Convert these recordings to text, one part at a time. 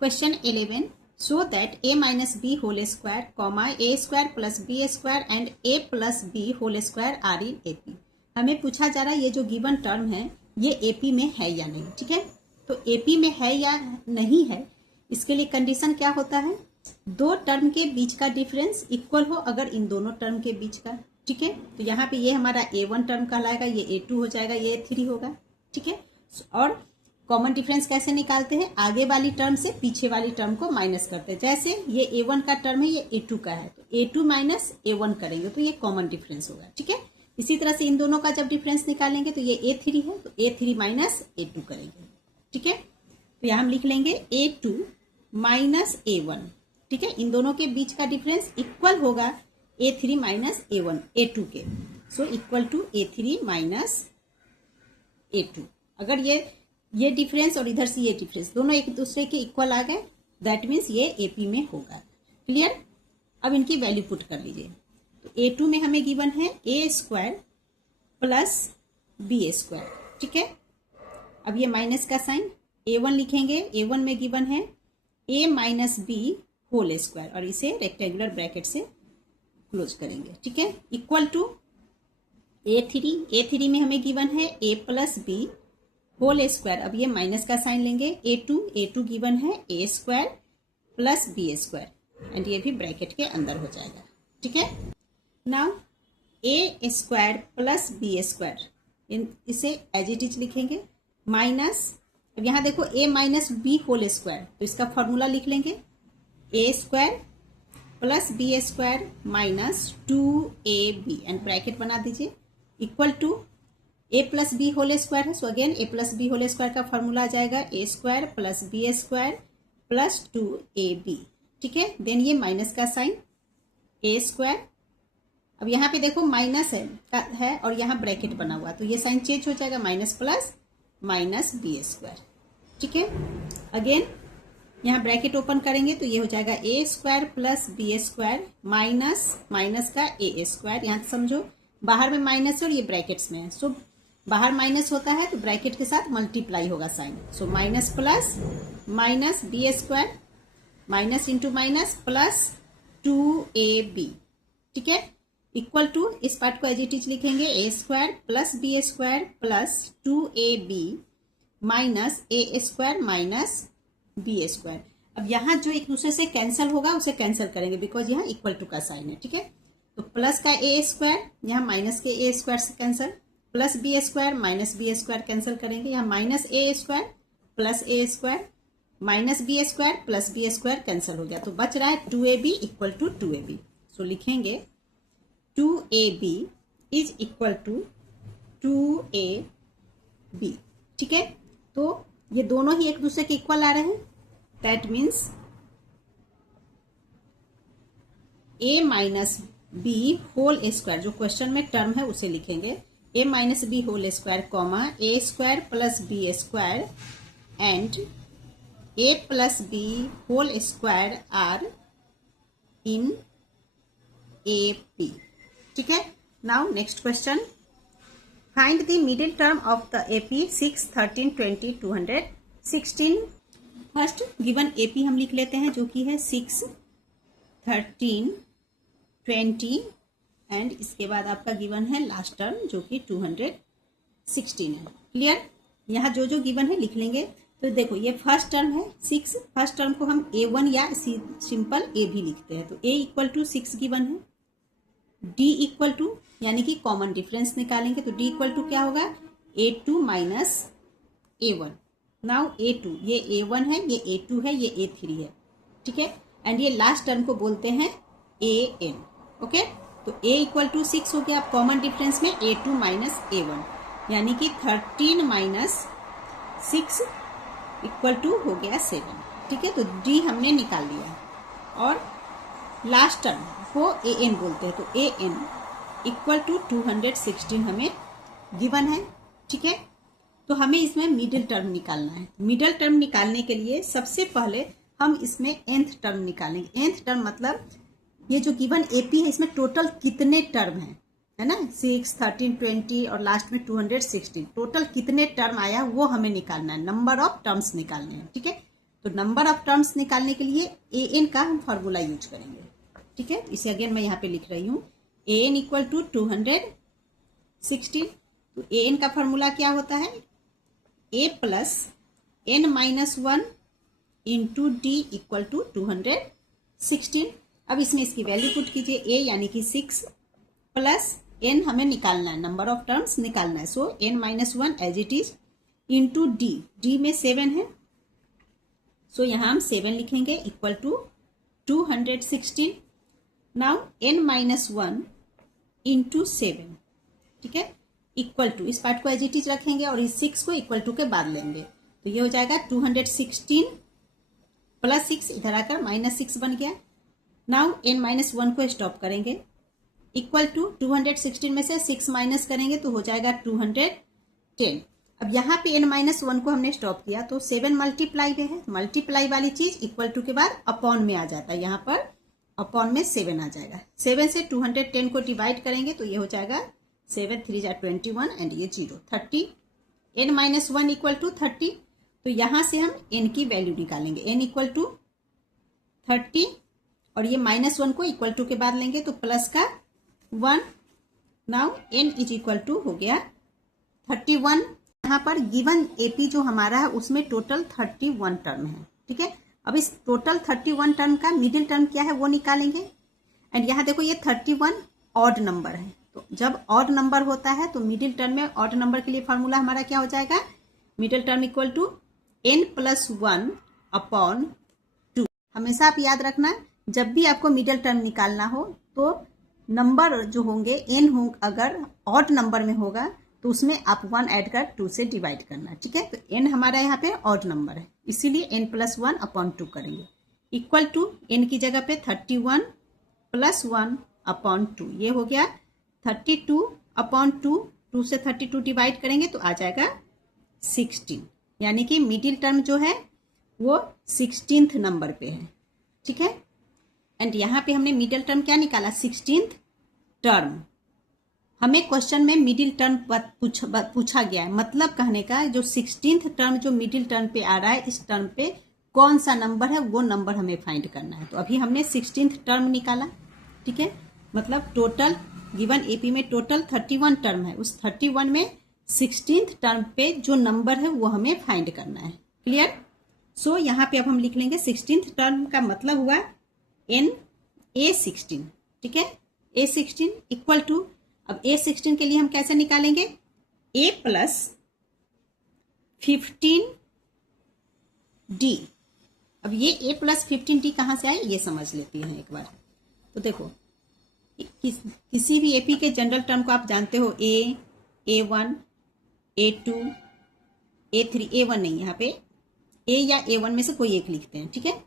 Question 11 show that a minus B whole square comma a square plus B square and a plus B whole square are in AP. हमें पूछा जा रहा है ये जो given term है ये एपी में है या नहीं। ठीक है, तो एपी में है या नहीं है इसके लिए कंडीशन क्या होता है, दो टर्म के बीच का डिफरेंस इक्वल हो अगर इन दोनों टर्म के बीच का। ठीक है, तो यहाँ पे ये हमारा a1 टर्म कहलाएगा, ये a2 हो जाएगा, ये a3 होगा। ठीक है, और कॉमन डिफरेंस कैसे निकालते हैं, आगे वाली टर्म से पीछे वाली टर्म को माइनस करते हैं। जैसे ये a1 का टर्म है, ये a2 का है, तो a2 माइनस a1 करेंगे तो ये कॉमन डिफरेंस होगा। ठीक है, इसी तरह से इन दोनों का जब डिफरेंस निकालेंगे तो ये a3 है, तो a3 माइनस a2 करेंगे। ठीक है, तो यहाँ हम लिख लेंगे a2 माइनस a1। ठीक है, इन दोनों के बीच का डिफरेंस इक्वल होगा a3 माइनस a1 a2 के, so equal to a3 minus a2। अगर ये डिफरेंस और इधर से ये डिफरेंस दोनों एक दूसरे के इक्वल आ गए, दैट मीन्स ये एपी में होगा। क्लियर, अब इनकी वैल्यू पुट कर लीजिए। तो a2 में हमें गिवन है a square plus B square. ठीक है, अब ये माइनस का साइन, a1 लिखेंगे, a1 में गिवन है a minus B whole square और इसे रेक्टेंगुलर ब्रैकेट से क्लोज करेंगे। ठीक है, इक्वल टू a3 में हमें गिवन है a plus B whole square. अब ये माइनस का साइन लेंगे, a2 गिवन है a square plus B square and ये भी ब्रैकेट के अंदर हो जाएगा। ठीक है, now a square plus B square इसे एज इट इज लिखेंगे माइनस, अब यहाँ देखो a minus B whole square, तो इसका फॉर्मूला लिख लेंगे a square plus B square minus 2ab and bracket बना दीजिए equal to a plus B whole square है, so again a plus B whole square का फॉर्मूला आ जाएगा a square plus B square plus 2ab। ठीक है, then ये minus का साइन a स्क्वायर, अब यहाँ पे देखो माइनस है और यहाँ ब्रैकेट बना हुआ तो ये साइन चेंज हो जाएगा, minus plus minus b square. ठीक है, अगेन यहाँ ब्रैकेट ओपन करेंगे तो ये हो जाएगा a square plus B square minus minus का a स्क्वायर, यहाँ समझो बाहर में माइनस है और ये ब्रैकेट्स में है, सो बाहर माइनस होता है तो ब्रैकेट के साथ मल्टीप्लाई होगा sign, so minus plus minus b square minus into minus plus 2ab। ठीक है, इक्वल टू इस पार्ट को एज इट इज लिखेंगे a square plus B square plus 2ab minus a square minus b square. अब यहाँ जो एक दूसरे से कैंसिल होगा उसे कैंसिल करेंगे बिकॉज यहाँ इक्वल टू का साइन है। ठीक है, तो प्लस का a स्क्वायर यहाँ माइनस के a स्क्वायर से cancel, plus B square minus b square cancel करेंगे, यहाँ minus a square plus a square minus b square plus B square cancel हो गया, तो बच रहा है 2ab इक्वल टू 2ab। सो लिखेंगे 2ab is equal to 2ab। ठीक है, तो ये दोनों ही एक दूसरे के इक्वल आ रहे हैं, that means a minus B whole square, जो क्वेश्चन में टर्म है उसे लिखेंगे a minus B whole square comma a square plus B square and a plus B whole square are in AP। ठीक है, now next question, find the middle term of the AP 6, 13, 20, 216। First given AP हम लिख लेते हैं जो कि है 6, 13, 20 and इसके बाद आपका गिवन है लास्ट टर्म जो कि 216 है। क्लियर, यहाँ जो जो गिवन है लिख लेंगे। तो देखो ये फर्स्ट टर्म है 6, फर्स्ट टर्म को हम a1 या सिंपल a भी लिखते हैं, तो a इक्वल टू 6 गिवन है, d इक्वल टू यानी कि कॉमन डिफरेंस निकालेंगे तो d इक्वल टू क्या होगा a2 minus a1। Now a2 ये a1 है, ये a2 है, ये a3 है। ठीक है, एंड ये लास्ट टर्म को बोलते हैं an। ओके, तो a इक्वल टू 6 हो गया, अब कॉमन डिफरेंस में a2 माइनस a1 यानी कि 13 माइनस 6 इक्वल टू हो गया 7। ठीक है, तो d हमने निकाल लिया और लास्ट टर्म को an बोलते हैं, तो an इक्वल टू 216 हमें गिवन है। ठीक है, तो हमें इसमें मिडिल टर्म निकालना है। मिडिल टर्म निकालने के लिए सबसे पहले हम इसमें nth टर्म निकालेंगे। nth टर्म मतलब ये जो गिवन AP है इसमें टोटल कितने टर्म हैं, है ना, 6, 13, 20 और लास्ट में 216, टोटल कितने टर्म आया वो हमें निकालना है, नंबर ऑफ टर्म्स निकालने हैं। ठीक है, तो नंबर ऑफ टर्म्स निकालने के लिए ए एन का हम फॉर्मूला यूज करेंगे। ठीक है, इसे अगेन मैं यहाँ पे लिख रही हूँ, ए एन इक्वल टू 216। तो ए एन का फॉर्मूला क्या होता है, A plus N minus 1 into D equal to 216। अब इसमें इसकी वैल्यू पुट कीजिए, ए यानी कि 6 प्लस एन हमें निकालना है, नंबर ऑफ टर्म्स निकालना है। So N minus 1 as it is into D, D में 7 है, सो यहाँ हम 7 लिखेंगे equal to 216। Now N minus 1 into 7, ठीक है, इक्वल टू, इस पार्ट को एज इट इज रखेंगे और इस 6 को इक्वल टू के बाद लेंगे, तो ये हो जाएगा 216 प्लस 6, इधर आकर -6 बन गया। नाउ एन माइनस 1 को स्टॉप करेंगे, इक्वल टू 216 में से 6 माइनस करेंगे तो हो जाएगा 210। अब यहाँ पे n माइनस 1 को हमने स्टॉप किया तो 7 मल्टीप्लाई में है, मल्टीप्लाई वाली चीज इक्वल टू के बाद अपॉन में आ जाता है, यहाँ पर अपॉन में 7 आ जाएगा। 7 से 210 को डिवाइड करेंगे तो ये हो जाएगा 7 3 जा 21 एंड ये 0 30। n माइनस 1 इक्वल टू 30, तो यहाँ से हम n की वैल्यू निकालेंगे, n इक्वल टू 30 और ये -1 को इक्वल टू के बाद लेंगे तो प्लस का 1। Now n is equal to हो गया 31। यहाँ पर गिवन एपी जो हमारा है उसमें टोटल 31 टर्म है। ठीक है, अब इस टोटल 31 टर्म का मिडिल टर्म क्या है वो निकालेंगे। एंड यहाँ देखो ये 31 ऑड नंबर है, तो जब ऑड नंबर होता है तो मिडिल टर्म में ऑड नंबर के लिए फॉर्मूला हमारा क्या हो जाएगा, middle term equal to n plus 1 upon 2। हमेशा आप याद रखना, जब भी आपको मिडिल टर्म निकालना हो तो नंबर जो होंगे n हो, अगर ऑड नंबर में होगा तो उसमें आप 1 ऐड कर 2 से डिवाइड करना। ठीक है, तो n हमारा यहाँ पे ऑड नंबर है, इसीलिए n प्लस 1 अपॉन 2 करेंगे, इक्वल टू n की जगह पे 31 प्लस 1 अपॉन 2, ये हो गया 32 अपॉन 2, 2 से 32 डिवाइड करेंगे तो आ जाएगा 16, यानी कि मिडिल टर्म जो है वो 16th नंबर पे है। ठीक है, एंड यहाँ पे हमने मिडिल टर्म क्या निकाला, 16th टर्म। हमें क्वेश्चन में मिडिल टर्म पूछा गया है, मतलब कहने का जो 16th टर्म जो मिडिल टर्म पे आ रहा है, इस टर्म पे कौन सा नंबर है वो नंबर हमें फाइंड करना है। तो अभी हमने 16th टर्म निकाला। ठीक है, मतलब टोटल गिवन एपी में टोटल 31 टर्म है, उस 31 में 16th टर्म पे जो नंबर है वो हमें फाइंड करना है। क्लियर? सो यहाँ पे अब हम लिख लेंगे 16th टर्म का मतलब हुआ n a16। ठीक है, a16 इक्वल टू, अब a16 के लिए हम कैसे निकालेंगे, a प्लस 15d। अब ये a प्लस 15d कहाँ से आए ये समझ लेती हैं एक बार। तो देखो किसी भी एपी के जनरल टर्म को आप जानते हो, a, a1, a2, a3, a1 नहीं, यहाँ पे a या a1 में से कोई एक लिखते हैं। ठीक है,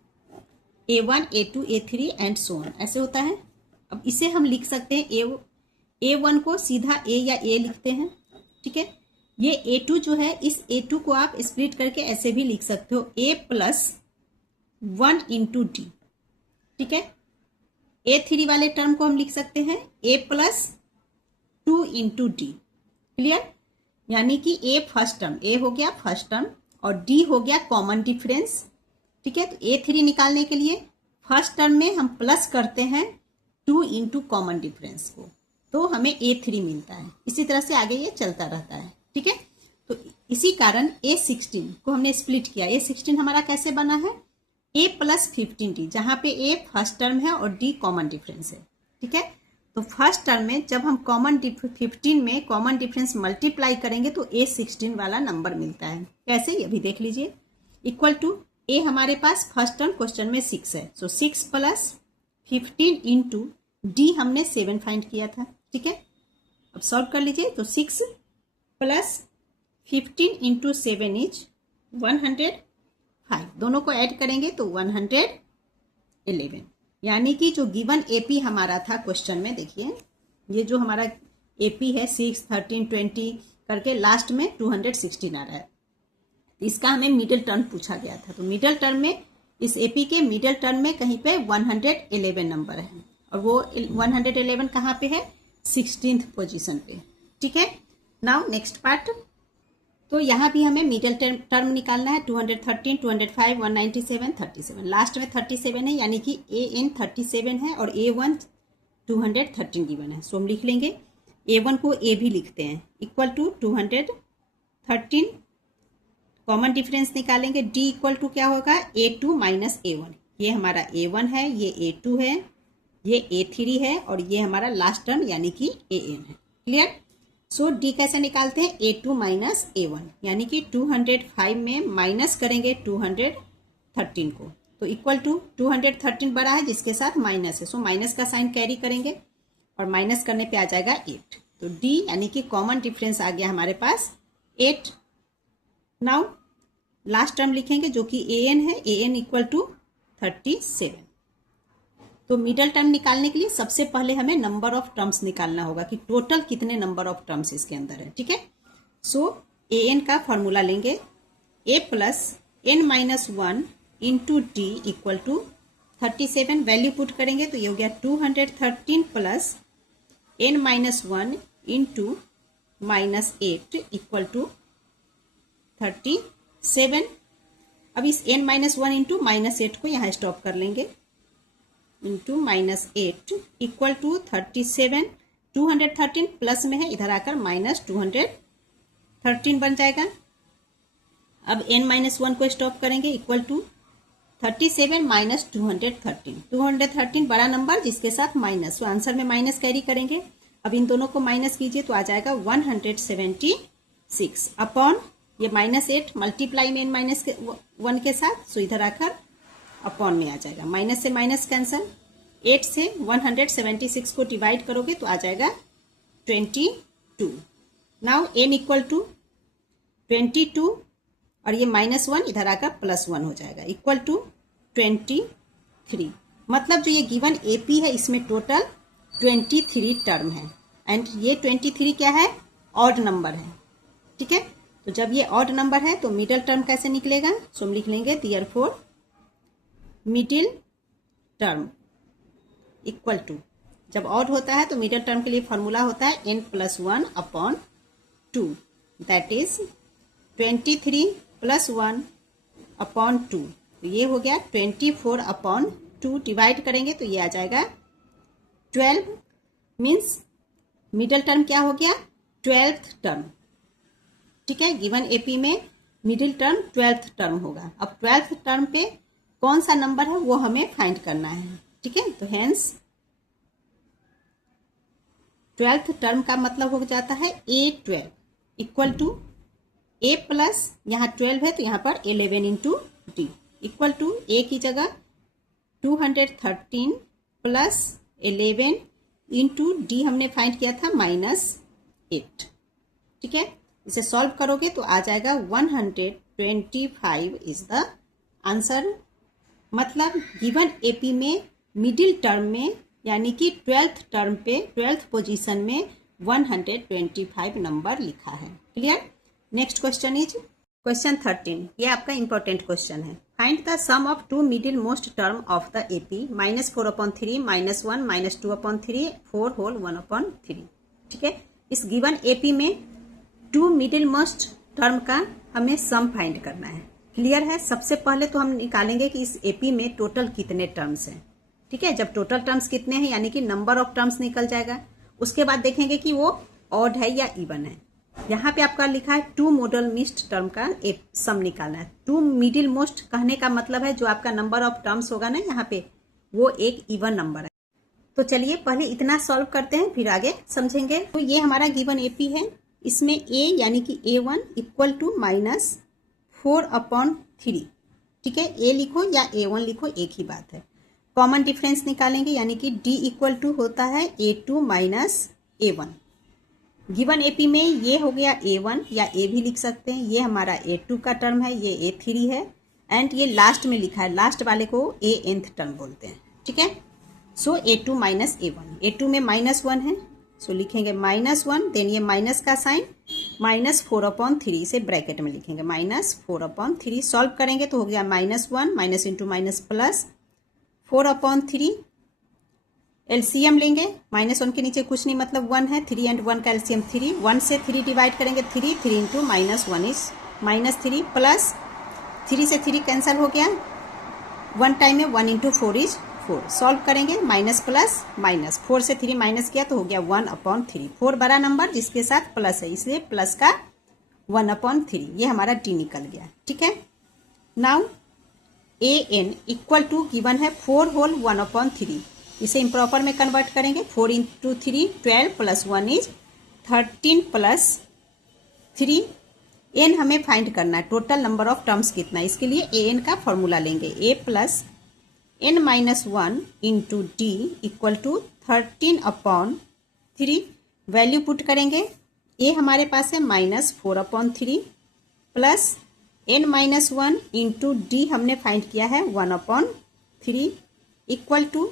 a1, a2, a3 and so on, ऐसे होता है। अब इसे हम लिख सकते हैं a1 को सीधा a या a लिखते हैं। ठीक है, ये a2 जो है, इस a2 को आप स्प्लिट करके ऐसे भी लिख सकते हो, a प्लस 1 इंटू डी। ठीक है, a3 वाले टर्म को हम लिख सकते हैं a plus 2 into D. Clear? यानी कि a फर्स्ट टर्म, a हो गया फर्स्ट टर्म और d हो गया कॉमन डिफरेंस। ठीक है, तो a3 निकालने के लिए फर्स्ट टर्म में हम प्लस करते हैं 2 इंटू कॉमन डिफरेंस को, तो हमें a3 मिलता है। इसी तरह से आगे ये चलता रहता है। ठीक है, तो इसी कारण a16 को हमने स्प्लिट किया। a16 हमारा कैसे बना है, a प्लस 15d, जहां पे a फर्स्ट टर्म है और d कॉमन डिफरेंस है। ठीक है, तो फर्स्ट टर्म में जब हम 15 में कॉमन डिफरेंस मल्टीप्लाई करेंगे तो a16 वाला नंबर मिलता है। कैसे, ये भी देख लीजिए। इक्वल टू a हमारे पास फर्स्ट टर्म क्वेश्चन में 6 है, सो 6 प्लस 15 इंटू डी हमने 7 फाइंड किया था। ठीक है, अब सॉल्व कर लीजिए, तो 6 प्लस 15 इंटू 7 इज 105, दोनों को ऐड करेंगे तो 111, यानी कि जो गिवन एपी हमारा था क्वेश्चन में, देखिए ये जो हमारा एपी है 6, 13, 20 करके लास्ट में 216 आ रहा है। इसका हमें मिडिल टर्म पूछा गया था, तो मिडिल टर्म में इस एपी के मिडिल टर्म में कहीं पे 111 नंबर है, और वो 111 कहाँ पे है, 16th पोजीशन पे। ठीक है, नाउ नेक्स्ट पार्ट तो यहाँ भी हमें मिडिल टर्म निकालना है 213, 205, 197, 37। लास्ट में 37 है यानी कि an 37 है और a1 213 गिवन है। सो हम लिख लेंगे a1 को a भी लिखते हैं इक्वल टू 213। कॉमन डिफरेंस निकालेंगे d इक्वल टू क्या होगा a2 माइनस a1। ये हमारा a1 है, ये a2 है, ये a3 है और ये हमारा लास्ट टर्म यानी कि an है। क्लियर। सो d कैसे निकालते हैं a2 माइनस a1 यानी कि 205 में माइनस करेंगे 213 को तो इक्वल टू 213 बड़ा है जिसके साथ माइनस है। सो माइनस का साइन कैरी करेंगे और माइनस करने पे आ जाएगा 8। तो d यानी कि कॉमन डिफरेंस आ गया हमारे पास 8। नाउ लास्ट टर्म लिखेंगे जो कि an है, an इक्वल टू 37। तो मिडल टर्म निकालने के लिए सबसे पहले हमें नंबर ऑफ टर्म्स निकालना होगा कि टोटल कितने नंबर ऑफ टर्म्स इसके अंदर है। ठीक है। सो an का फॉर्मूला लेंगे a plus n minus 1 into D equal to 37। Value put करेंगे तो ये हो गया 213 plus n minus 1 into minus 8 equal to 37। अब इस n माइनस 1 इंटू माइनस 8 को यहाँ स्टॉप कर लेंगे into minus 8 equal to 37। 213 plus में है, इधर आकर माइनस 213 बन जाएगा। अब n माइनस 1 को स्टॉप करेंगे इक्वल टू 37 माइनस 213। 213 बड़ा नंबर जिसके साथ माइनस, तो आंसर में माइनस कैरी करेंगे। अब इन दोनों को माइनस कीजिए तो आ जाएगा 176 अपॉन ये माइनस 8 मल्टीप्लाई में n माइनस 1 के साथ, सो इधर आकर अपॉन में आ जाएगा। माइनस से माइनस कैंसल, 8 से 176 को डिवाइड करोगे तो आ जाएगा 22। नाउ n इक्वल टू 22 और ये माइनस 1 इधर आकर प्लस 1 हो जाएगा इक्वल टू 23। मतलब जो ये गिवन AP है इसमें टोटल 23 टर्म है एंड ये 23 क्या है ऑड नंबर है। ठीक है। तो जब ये ऑड नंबर है तो मिडिल टर्म कैसे निकलेगा। सो हम लिख लेंगे therefore middle term equal to, जब ऑड होता है तो मिडिल टर्म के लिए फॉर्मूला होता है n plus 1 upon 2 that is 23 plus 1 upon 2। तो ये हो गया 24 अपॉन 2 डिवाइड करेंगे तो ये आ जाएगा 12। मीन्स मिडिल टर्म क्या हो गया 12th टर्म। ठीक है। गिवन AP में मिडिल टर्म 12th टर्म होगा। अब 12th टर्म पे कौन सा नंबर है वो हमें फाइंड करना है। ठीक है। तो हेंस 12th टर्म का मतलब हो जाता है A12 equal to A plus यहाँ 12 है तो यहाँ पर 11 into D equal to A की जगह 213 प्लस 11 इंटू डी हमने फाइंड किया था -8। ठीक है। इसे सॉल्व करोगे तो आ जाएगा 125 इज द आंसर। मतलब गिवन AP में मिडिल टर्म में यानी कि 12th टर्म पे 12th पोजीशन में 125 नंबर लिखा है। Clear. Next question is question 13। ये आपका इंपॉर्टेंट क्वेश्चन है। Find the sum of two middle most term of the AP -4/3 -1 -2/3 4 whole 1/3। ठीक है। इस गिवन AP में टू मिडिल मोस्ट टर्म का हमें सम फाइंड करना है। क्लियर है। सबसे पहले तो हम निकालेंगे कि इस AP में टोटल कितने टर्म्स हैं। ठीक है। जब टोटल टर्म्स कितने हैं यानी कि नंबर ऑफ टर्म्स निकल जाएगा। उसके बाद देखेंगे कि वो ऑड है या इवन है। यहाँ पे आपका लिखा है टू मिडिल मोस्ट टर्म का एक सम निकालना है। टू मिडिल मोस्ट कहने का मतलब है जो आपका नंबर ऑफ टर्म्स होगा ना यहाँ पे वो एक इवन नंबर है। तो चलिए पहले इतना सॉल्व करते हैं फिर आगे समझेंगे। तो ये हमारा गिवन AP है। इसमें A यानी कि A1 इक्वल टू -4/3। ठीक है। A लिखो या A1 लिखो एक ही बात है। कॉमन डिफरेंस निकालेंगे यानी कि D इक्वल टू होता है A2 minus A1। Given AP में ये हो गया A1 या A भी लिख सकते हैं। ये हमारा A2 का टर्म है, ये A3 है एंड ये लास्ट में लिखा है। लास्ट वाले को Anth टर्म बोलते हैं। ठीक है। सो A2 माइनस A1। A2 में -1 है सो लिखेंगे -1 देन ये माइनस का साइन -4/3 से ब्रैकेट में लिखेंगे -4/3। सॉल्व करेंगे तो हो गया -1 minus into minus plus 4/3 LCM लेंगे, -1 के नीचे कुछ नहीं मतलब 1 है, 3 एंड 1 का एलसीएम 3, 1 से 3 डिवाइड करेंगे 3, 3 इंटू -1 इज -3 प्लस 3 से 3 कैंसिल हो गया, 1 टाइम में 1 इंटू 4 इज 4, सॉल्व करेंगे माइनस प्लस माइनस, 4 से 3 माइनस किया तो हो गया 1/3, 4 बड़ा नंबर जिसके साथ प्लस है इसलिए प्लस का 1/3, ये हमारा डी निकल गया। ठीक है, now an equal to given है 4 होल 1/3, इसे इम्प्रॉपर में कन्वर्ट करेंगे, 4 into 3 12 plus 1 is 13 plus 3, n हमें फाइंड करना है, टोटल नंबर ऑफ टर्म्स कितना है, इसके लिए ए एन का फॉर्मूला लेंगे, A plus n-1 into D equal to 13/3, value put करेंगे, ए हमारे पास है -4/3 प्लस n-1 इंटू डी हमने फाइंड किया है 1/3 इक्वल टू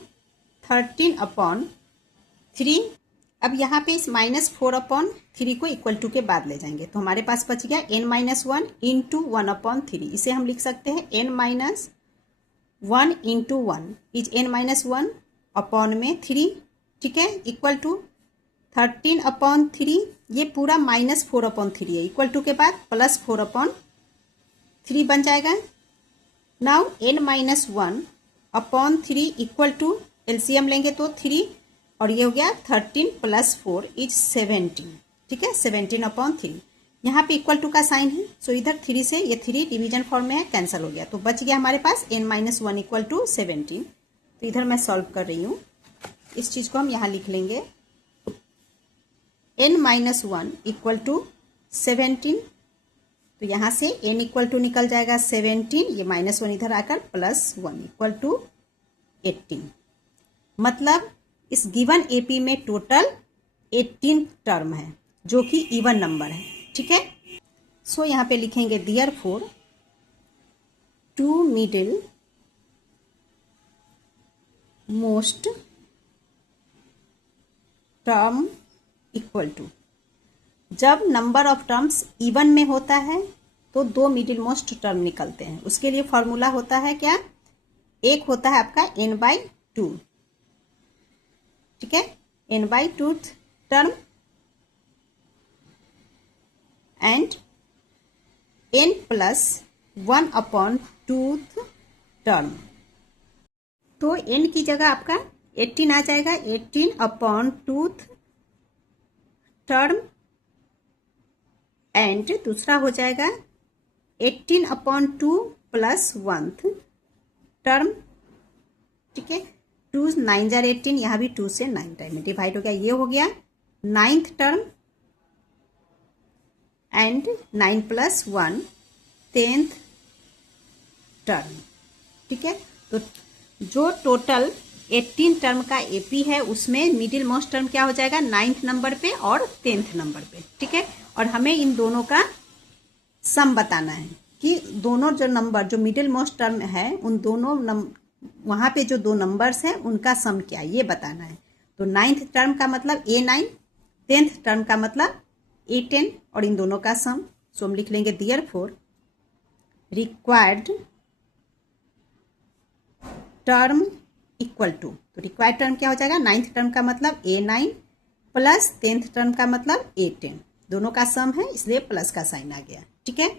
13/3। अब यहाँ पे इस -4/3 को इक्वल टू के बाद ले जाएंगे तो हमारे पास बच गया n-1 इंटू 1/3, इसे हम लिख सकते हैं n-1 into 1 is n-1 upon में 3, ठीक है, इक्वल टू 13/3, ये पूरा -4/3 है, इक्वल टू के बाद +4/3 बन जाएगा। Now n-1/3 equal to LCM लेंगे तो 3 और ये हो गया 13 प्लस 4 इज 17, ठीक है, 17/3, यहाँ पे इक्वल टू का साइन है सो इधर 3 से ये 3 डिवीजन फॉर्म में है, कैंसिल हो गया तो बच गया हमारे पास n-1 इक्वल टू 17। तो इधर मैं सॉल्व कर रही हूँ, इस चीज को हम यहाँ लिख लेंगे, n-1 इक्वल टू 17, तो यहाँ से n इक्वल टू निकल जाएगा 17, ये -1 इधर आकर +1 इक्वल टू 18, मतलब इस गिवन एपी में टोटल 18 टर्म है जो कि इवन नंबर है। ठीक है, सो यहाँ पे लिखेंगे therefore 2 middle most term equal to, जब नंबर ऑफ टर्म्स इवन में होता है तो 2 मिडिल मोस्ट टर्म निकलते हैं, उसके लिए फॉर्मूला होता है क्या, एक होता है आपका n/2, ठीक है, n/2 term and n+1/2 term, तो n की जगह आपका 18 आ जाएगा, 18/2 टर्म एंड दूसरा हो जाएगा 18/2 + 1 टर्म, ठीक है, 2 9 जार 18, यहाँ भी 2 से 9 टाइम में डिवाइड हो गया, ये हो गया 9th term and 9 + 1 10th term, ठीक है, तो जो टोटल 18 टर्म का एपी है उसमें मिडिल मोस्ट टर्म क्या हो जाएगा 9th नंबर पे और 10th नंबर पे, ठीक है, और हमें इन दोनों का सम बताना है कि दोनों जो नंबर जो मिडिल मोस्ट टर्म है उन दोनों वहां पे जो 2 नंबर्स हैं उनका सम क्या है ये बताना है। तो 9th टर्म का मतलब A9, 10th टर्म का मतलब A10 और इन दोनों का सम, सो हम लिख लेंगे therefore required term equal to, तो रिक्वायर्ड टर्म क्या हो जाएगा 9th टर्म का मतलब A9 प्लस 10th टर्म का मतलब A10, दोनों का सम है इसलिए प्लस का साइन आ गया, ठीक है,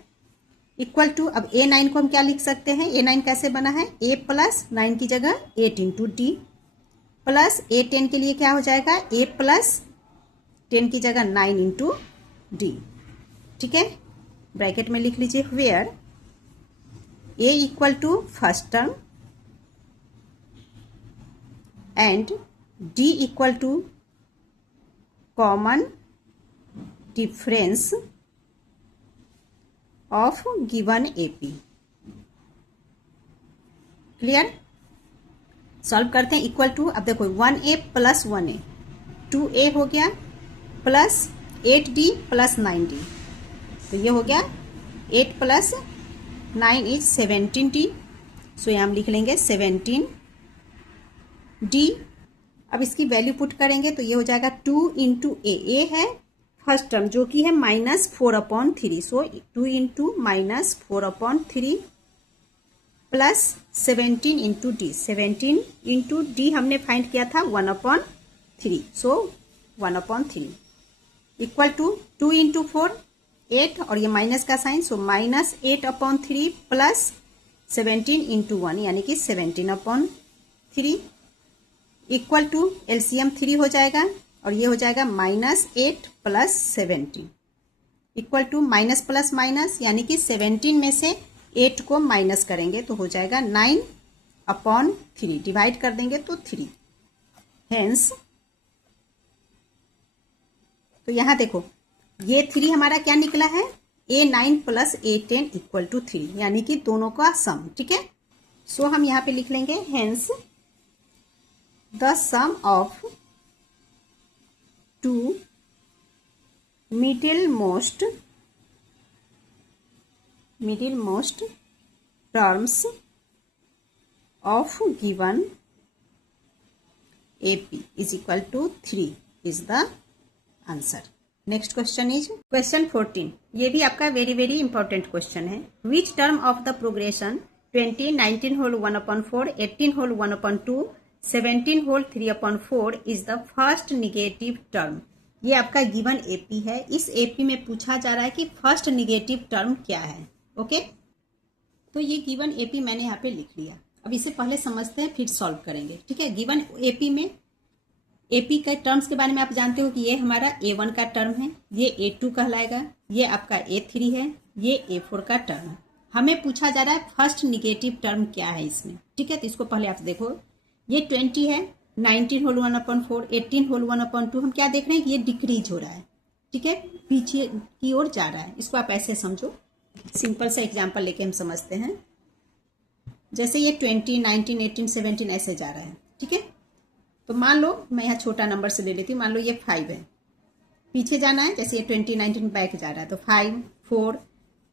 इक्वल टू, अब A9 को हम क्या लिख सकते हैं, A9 कैसे बना है, A + 9 की जगह 8 इंटू डी प्लस A10 के लिए क्या हो जाएगा A + 10 की जगह 9 इंटू डी, ठीक है, ब्रैकेट में लिख लीजिए where A equal to first term and D equal to common difference of given AP, clear, solve करते हैं, इक्वल टू, अब देखो 1A + 1A 2A हो गया प्लस 8D + 9D, तो ये हो गया 8 + 9 इज 17D, सो यहाँ हम लिख लेंगे 17D। अब इसकी वैल्यू पुट करेंगे तो ये हो जाएगा 2 इंटू ए है फर्स्ट टर्म जो कि है -4/3, सो 2 into -4/3 plus 17 into D, 17 into D हमने फाइंड किया था 1/3, सो 1/3 इक्वल टू 2 इंटू 4 8 और ये माइनस का साइन, सो -8/3 प्लस 17 इंटू 1 यानी कि 17/3 इक्वल टू एलसीएम 3 हो जाएगा और ये हो जाएगा -8 plus 17 equal to minus plus minus यानी कि 17 में से 8 को माइनस करेंगे तो हो जाएगा 9/3, डिवाइड कर देंगे तो 3। हेंस तो यहां देखो ये 3 हमारा क्या निकला है, A9 plus A10 equal to 3 यानी कि दोनों का सम। ठीक है, सो हम यहां पे लिख लेंगे hence the sum of two middle most terms of given AP is equal to 3 is the answer. Next question is question 14. ये भी आपका वेरी वेरी इंपॉर्टेंट क्वेश्चन है. Which term of the progression 20, 19 whole 1/4, 18 whole 1/2, 17 whole 3/4 is the first negative term? ये आपका given AP है. इस AP में पूछा जा रहा है कि फर्स्ट निगेटिव टर्म क्या है. ओके, तो ये गिवन एपी मैंने यहाँ पे लिख लिया. अब इसे पहले समझते हैं फिर सॉल्व करेंगे. ठीक है, गिवन एपी में एपी के टर्म्स के बारे में आप जानते हो कि ये हमारा A1 का टर्म है, ये A2 कहलाएगा, ये आपका A3 है, ये A4 का टर्म है. हमें पूछा जा रहा है फर्स्ट निगेटिव टर्म क्या है इसमें. ठीक है, तो इसको पहले आप देखो. ये 20 है, 19 होल 1/4, 18 होल 1/2. हम क्या देख रहे हैं कि ये डिक्रीज हो रहा है. ठीक है, पीछे की ओर जा रहा है. इसको आप ऐसे समझो. सिंपल सा एग्जाम्पल लेके हम समझते हैं. जैसे ये 20, 19, 18, 17 ऐसे जा रहा है. ठीक है, तो मान लो मैं यहाँ छोटा नंबर से ले लेती हूँ. मान लो ये 5 है, पीछे जाना है. जैसे ये 20, 19 बैक जा रहा है तो 5, 4,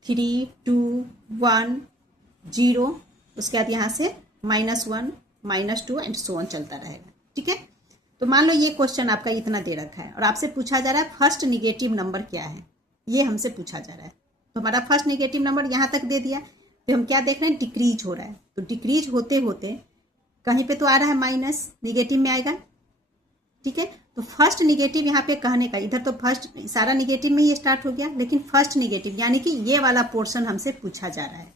3, 2, 1, 0. उसके बाद यहाँ से -1, -2 एंड सो ऑन चलता रहेगा. ठीक है, तो मान लो ये क्वेश्चन आपका इतना दे रखा है और आपसे पूछा जा रहा है फर्स्ट निगेटिव नंबर क्या है. ये हमसे पूछा जा रहा है. तो हमारा फर्स्ट निगेटिव नंबर यहाँ तक दे दिया. तो हम क्या देख रहे हैं, डिक्रीज हो रहा है. तो डिक्रीज होते होते कहीं पे तो आ रहा है माइनस, निगेटिव में आएगा. ठीक है, तो फर्स्ट निगेटिव यहाँ पे कहने का, इधर तो फर्स्ट सारा निगेटिव में ही स्टार्ट हो गया, लेकिन फर्स्ट निगेटिव यानी कि ये वाला पोर्शन हमसे पूछा जा रहा है.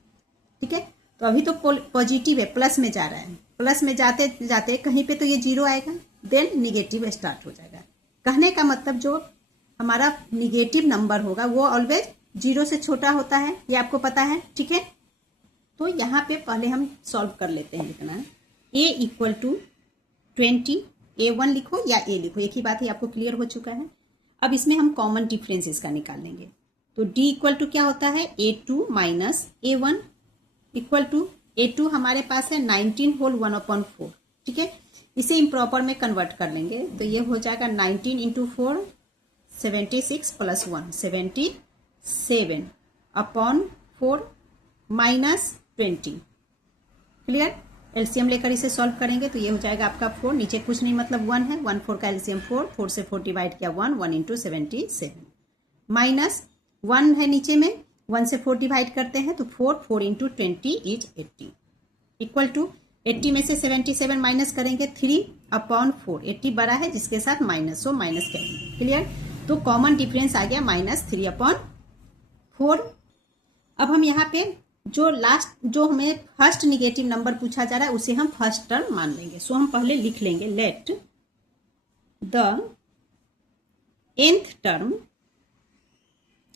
ठीक है, तो अभी तो पॉजिटिव है, प्लस में जा रहा है. प्लस में जाते जाते कहीं पे तो ये 0 आएगा, देन निगेटिव स्टार्ट हो जाएगा. कहने का मतलब जो हमारा निगेटिव नंबर होगा वो ऑलवेज 0 से छोटा होता है, ये आपको पता है. ठीक है, तो यहाँ पे पहले हम सॉल्व कर लेते हैं. लिखना है A इक्वल टू 20, A1 लिखो या A लिखो, एक ही बात है, आपको क्लियर हो चुका है. अब इसमें हम कॉमन डिफरेंस इसका निकाल लेंगे. तो D इक्वल टू क्या होता है, A2 minus A1 equal to A2 हमारे पास है 19 होल 1/4. ठीक है, इसे इम्प्रॉपर में कन्वर्ट कर लेंगे तो ये हो जाएगा 19 into 4, 76 plus 1, 77/4 minus 20. Clear. LCM लेकर इसे सॉल्व करेंगे तो ये हो जाएगा आपका 4, नीचे कुछ नहीं मतलब 1 है, 1 4 का एलसीएम 4, 4 से 4 डिवाइड किया 1, 1 इंटू 77 माइनस 1 है नीचे में, 1 से 4 डिवाइड करते हैं तो 4, 4 इंटू 20 इज 80 इक्वल टू 80 में से 77 माइनस करेंगे 3/4. 80 बड़ा है जिसके साथ माइनस, सो माइनस करेंगे. क्लियर, तो कॉमन डिफरेंस आ गया -3/4. अब हम यहाँ पे जो हमें फर्स्ट निगेटिव नंबर पूछा जा रहा है उसे हम फर्स्ट टर्म मान लेंगे. सो हम पहले लिख लेंगे लेट द nth टर्म,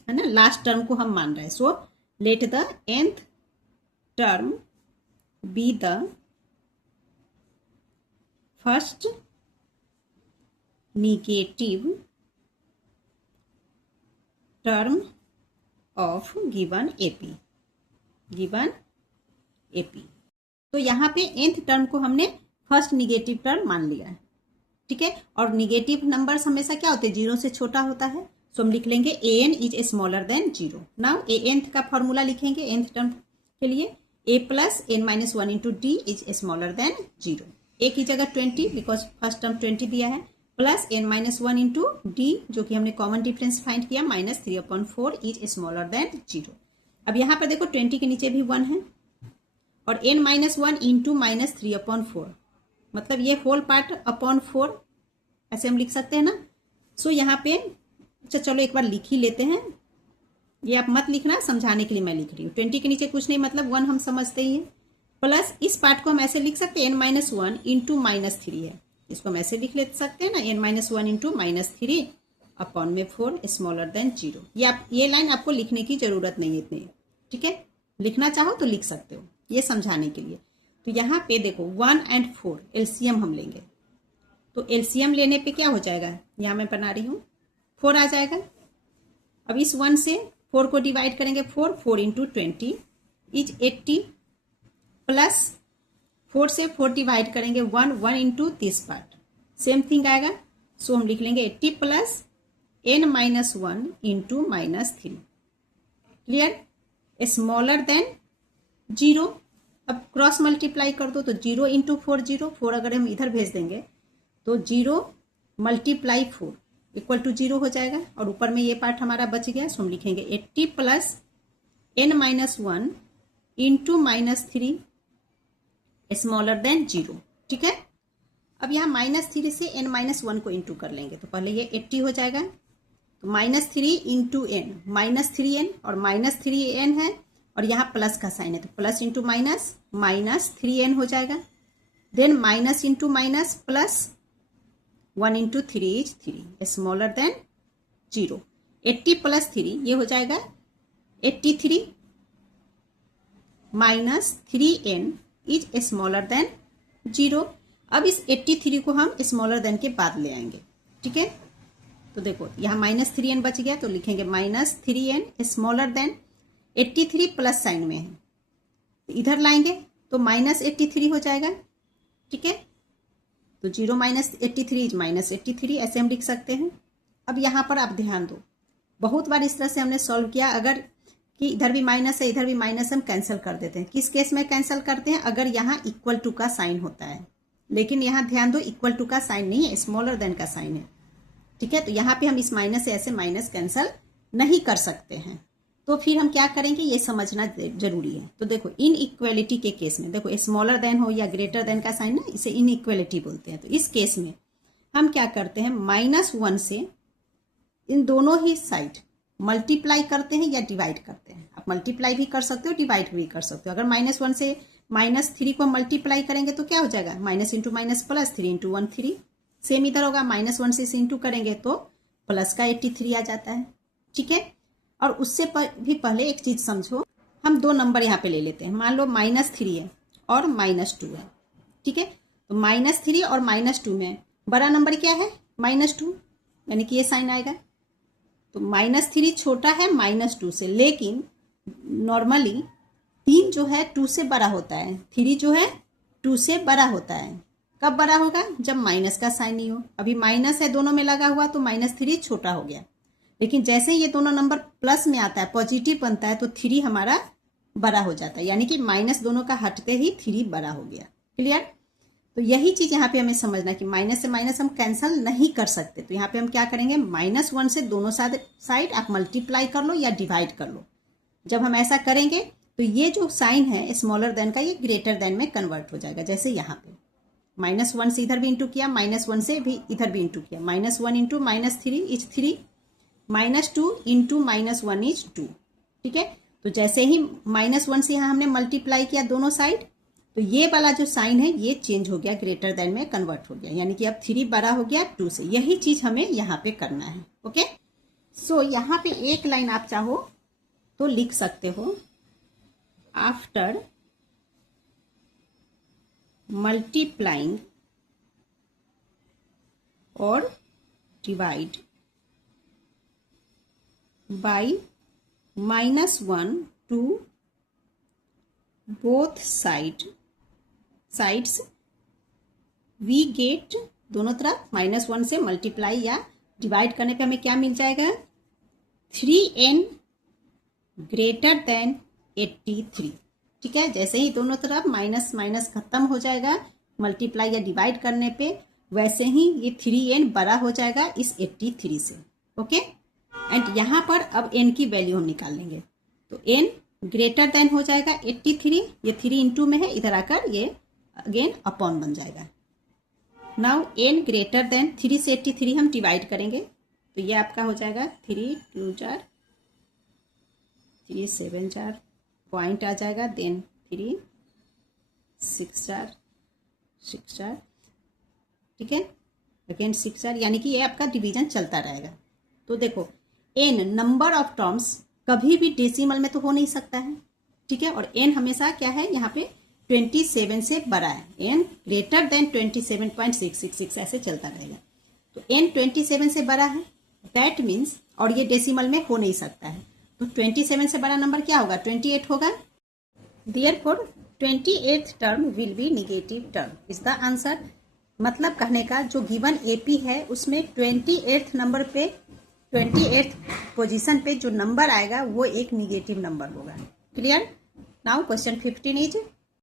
है ना, लास्ट टर्म को हम मान रहे हैं. So let the nth term be the first negative term of given AP. तो यहाँ पे nth टर्म को हमने फर्स्ट निगेटिव टर्म मान लिया है. ठीक है, और निगेटिव नंबर्स हमेशा क्या होते हैं, 0 से छोटा होता है. सो हम लिख लेंगे an is smaller than 0. Now nth का फॉर्मूला लिखेंगे nth टर्म के लिए, a plus n-1 into D is smaller than 0. a की जगह 20 बिकॉज फर्स्ट टर्म 20 दिया है, प्लस n-1 इंटू डी जो कि हमने कॉमन डिफरेंस फाइंड किया -3/4 इज स्मॉलर देन 0. अब यहाँ पर देखो 20 के नीचे भी 1 है, और n-1 इंटू -3/4, मतलब ये होल पार्ट अपॉन 4 ऐसे हम लिख सकते हैं ना। सो यहाँ पे अच्छा चलो एक बार लिख ही लेते हैं, ये आप मत लिखना, समझाने के लिए मैं लिख रही हूँ। 20 के नीचे कुछ नहीं, मतलब 1 हम समझते ही है। प्लस इस पार्ट को हम ऐसे लिख सकते हैं n-1 इंटू -3 है, इसको हम ऐसे लिख ले सकते हैं ना, n-1 इंटू -3 अपॉन में 4 स्मॉलर देन 0। ये लाइन आपको लिखने की जरूरत नहीं है इतनी, ठीक है, लिखना चाहो तो लिख सकते हो, ये समझाने के लिए। तो यहाँ पे देखो 1 और 4 एलसीएम हम लेंगे, तो एलसीएम लेने पे क्या हो जाएगा, यहाँ मैं बना रही हूँ 4 आ जाएगा। अब इस 1 से 4 को डिवाइड करेंगे, 4 इंटू 20 इज 80, प्लस 4 से 4 डिवाइड करेंगे 1 into this part, same thing आएगा। सो हम लिख लेंगे 80 plus n-1 into -3, clear, smaller than 0। अब क्रॉस मल्टीप्लाई कर दो, तो 0 इंटू 4 0, 4 अगर हम इधर भेज देंगे तो 0 मल्टीप्लाई 4 इक्वल टू 0 हो जाएगा, और ऊपर में ये पार्ट हमारा बच गया। सो हम लिखेंगे 80 plus n-1 into -3 smaller than 0, ठीक है। अब यहाँ -3 से n-1 को इंटू कर लेंगे, तो पहले ये 80 हो जाएगा, तो -3 इंटू n, -3n और -3n है, और यहाँ प्लस का साइन है तो प्लस इंटू -3n हो जाएगा। Then minus into minus plus 1 into 3 is 3 smaller than 0। 80 plus 3 ये हो जाएगा 83 minus 3n is smaller than 0। अब इस 83 को हम स्मॉलर देन के बाद ले आएंगे, ठीक है। तो देखो यहाँ -3n बच गया, तो लिखेंगे -3n smaller than 83 plus sign में है, इधर लाएंगे तो -83 हो जाएगा, ठीक है। तो 0 -83 इज -83 ऐसे हम लिख सकते हैं। अब यहाँ पर आप ध्यान दो, बहुत बार इस तरह से हमने सॉल्व किया, अगर कि इधर भी माइनस है इधर भी माइनस, हम कैंसिल कर देते हैं। किस केस में कैंसिल करते हैं, अगर यहाँ इक्वल टू का साइन होता है, लेकिन यहाँ ध्यान दो इक्वल टू का साइन नहीं है, स्मॉलर देन का साइन है, ठीक है। तो यहाँ पे हम इस माइनस से ऐसे माइनस कैंसिल नहीं कर सकते हैं, तो फिर हम क्या करेंगे ये समझना जरूरी है। तो देखो इन इक्वेलिटी के केस में, देखो स्मॉलर देन हो या ग्रेटर देन का साइन ना, इसे इन इक्वेलिटी बोलते हैं। तो इस केस में हम क्या करते हैं, -1 से इन दोनों ही साइड मल्टीप्लाई करते हैं या डिवाइड करते हैं। आप मल्टीप्लाई भी कर सकते हो, डिवाइड भी कर सकते हो। अगर -1 से -3 को मल्टीप्लाई करेंगे तो क्या हो जाएगा, minus into minus plus, 3 into 1 3। Same इधर होगा, -1 से इसे इंटू करेंगे तो प्लस का 83 आ जाता है, ठीक है। और उससे भी पहले एक चीज समझो, हम दो नंबर यहाँ पे ले लेते हैं। मान लो -3 है और -2 है, ठीक है। तो -3 और -2 में बड़ा नंबर क्या है, -2, यानी कि ये साइन आएगा। तो -3 छोटा है -2 से, लेकिन नॉर्मली 3 जो है 2 से बड़ा होता है, 3 जो है 2 से बड़ा होता है। कब बड़ा होगा, जब माइनस का साइन नहीं हो। अभी माइनस है दोनों में लगा हुआ, तो -3 छोटा हो गया, लेकिन जैसे ही ये दोनों नंबर प्लस में आता है, पॉजिटिव बनता है, तो 3 हमारा बड़ा हो जाता है, यानी कि माइनस दोनों का हटते ही 3 बड़ा हो गया। क्लियर। तो यही चीज यहाँ पे हमें समझना कि माइनस से माइनस हम कैंसिल नहीं कर सकते। तो यहाँ पे हम क्या करेंगे, -1 से दोनों साइड आप मल्टीप्लाई कर लो या डिवाइड कर लो। जब हम ऐसा करेंगे तो ये जो साइन है स्मॉलर देन का, ये ग्रेटर देन में कन्वर्ट हो जाएगा। जैसे यहाँ पे -1 से इधर भी इंटू किया, -1 से भी इधर भी इंटू किया, -1 इंटू -3 इज 3, -2 इंटू -1 इज 2, ठीक है। तो जैसे ही -1 से यहाँ हमने मल्टीप्लाई किया दोनों साइड, तो ये वाला जो साइन है ये चेंज हो गया, ग्रेटर देन में कन्वर्ट हो गया, यानी कि अब 3 बड़ा हो गया 2 से। यही चीज हमें यहाँ पे करना है, ओके। सो यहाँ पे एक लाइन आप चाहो तो लिख सकते हो, आफ्टर मल्टीप्लाइंग और divide by -1 to both sides we get, दोनों तरफ -1 से मल्टीप्लाई या डिवाइड करने पे हमें क्या मिल जाएगा, 3n ग्रेटर देन 83, ठीक है। जैसे ही दोनों तरफ माइनस माइनस खत्म हो जाएगा मल्टीप्लाई या डिवाइड करने पे, वैसे ही ये 3n बड़ा हो जाएगा इस 83 से, ओके। एंड यहाँ पर अब n की वैल्यू हम निकाल लेंगे। तो n ग्रेटर देन हो जाएगा 83, ये 3 इंटू में है, इधर आकर ये अगेन अपॉन बन जाएगा। नाउ n ग्रेटर देन 3 से 83 हम डिवाइड करेंगे, तो ये आपका हो जाएगा 3 2 4 3 7 4 पॉइंट आ जाएगा, देन 3 6 4 6 4, ठीक है, अगेन 6 4, यानी कि ये आपका डिवीजन चलता रहेगा। तो देखो n नंबर ऑफ टर्म्स कभी भी डेसिमल में तो हो नहीं सकता है, ठीक है, और n हमेशा क्या है यहाँ पे 27 से बड़ा है, n ग्रेटर देन 27.666 ऐसे चलता रहेगा। तो n 27 से बड़ा है, दैट मीन्स, और ये डेसिमल में हो नहीं सकता है, तो 27 से बड़ा नंबर क्या होगा, 28 होगा। Therefore 28th term will be negative term is the answer. मतलब कहने का जो गिवन एपी है उसमें 28th नंबर पे 28th पोजीशन पे जो नंबर आएगा वो एक निगेटिव नंबर होगा। क्लियर? Now question 15 is